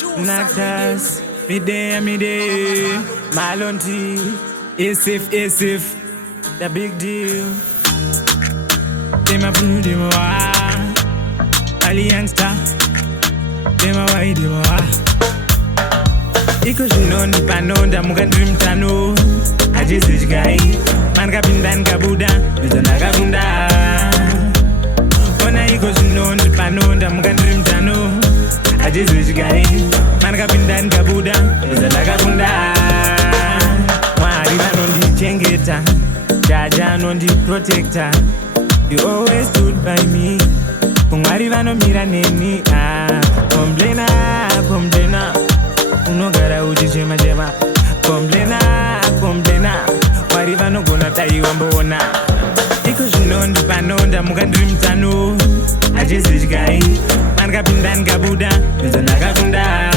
Nactus, midday, Malonti, Asif, the big deal. Dem a blue, dem a wa, Ali youngster, dem a white, dem a wa. Iko shinoni panonda muka dream tano, ajisi jigai, man ka pindan ka buda, bezana ka kunda. Ona iko shinoni panonda muka dream tano, ajisi jigai, man ka pindan ka buda, bezana ka kunda. Mwari vanondi chengeta, jaja nondi protector. You always stood by me. Mwari vanomira neni, komblena. Unogara uchi chema komblena Mwari vanogona taiwa mbona Iko zvinondi panonda muka dream tano Ajisi jigai Man kapindan kabuda Bezana kakunda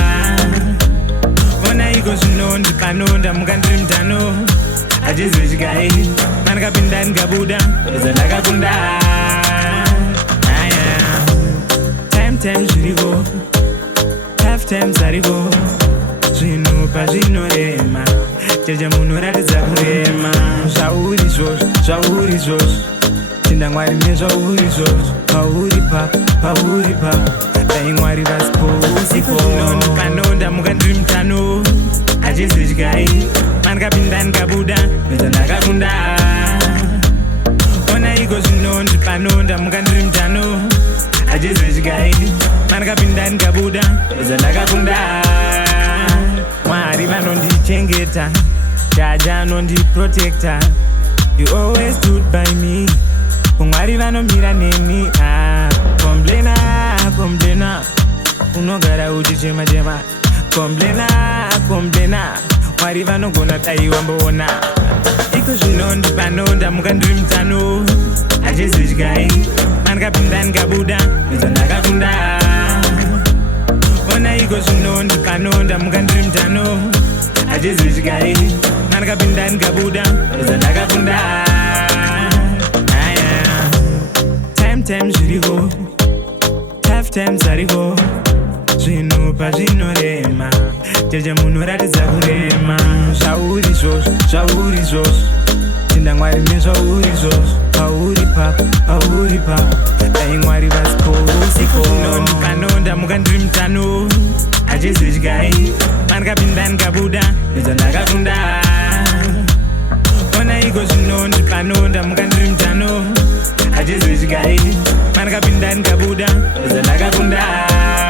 Ona iko zvinondi panonda muka dream tano Ajisi jigai Man kapindan kabuda Bezana kakunda Time zviriko Half time zariko Zvino pazvinorema Jeje munhu ratidza kurema Zvauri zvozvo Tinda Mwari nezvauri zvozvo Pauri pa Dai Mwari vasipo usipo Zvinondi panonda muka dream tano Ajisi jigai Man kapindan kabuda Bezana kakunda Ona iko zvinondi panonda muka dream tano Ajisi jigai Man kapindan kabuda Bezana kakunda Mwari vanondi chengeta Jaja nondi protector You always stood by me Mwari vanomira neni Komblena Unogara uchi chema Komblena Mwari vanogona taiwa mbona Iko zvinondi panonda muka dream tano Ajisi jigai Man kapindan kabuda Bezana kakunda Ona iko zvinondi panonda muka dream tano Ajisi jigai Man kapindan kabuda Bezana kakunda Time zviriko Half time zariko Zvino pazvinorema Jeje munhu ratidza kurema Zvauri zvozvo Tinda Mwari nezvauri zvozvo Pauri pa Dai Mwari vasipo usipo Zvinondi panonda muka dream tano Ajisi jigai Man kapindan kabuda Bezana kakunda Ona iko zvinondi panonda muka dream tano Ajisi jigai Man kapindan kabuda Bezana kakunda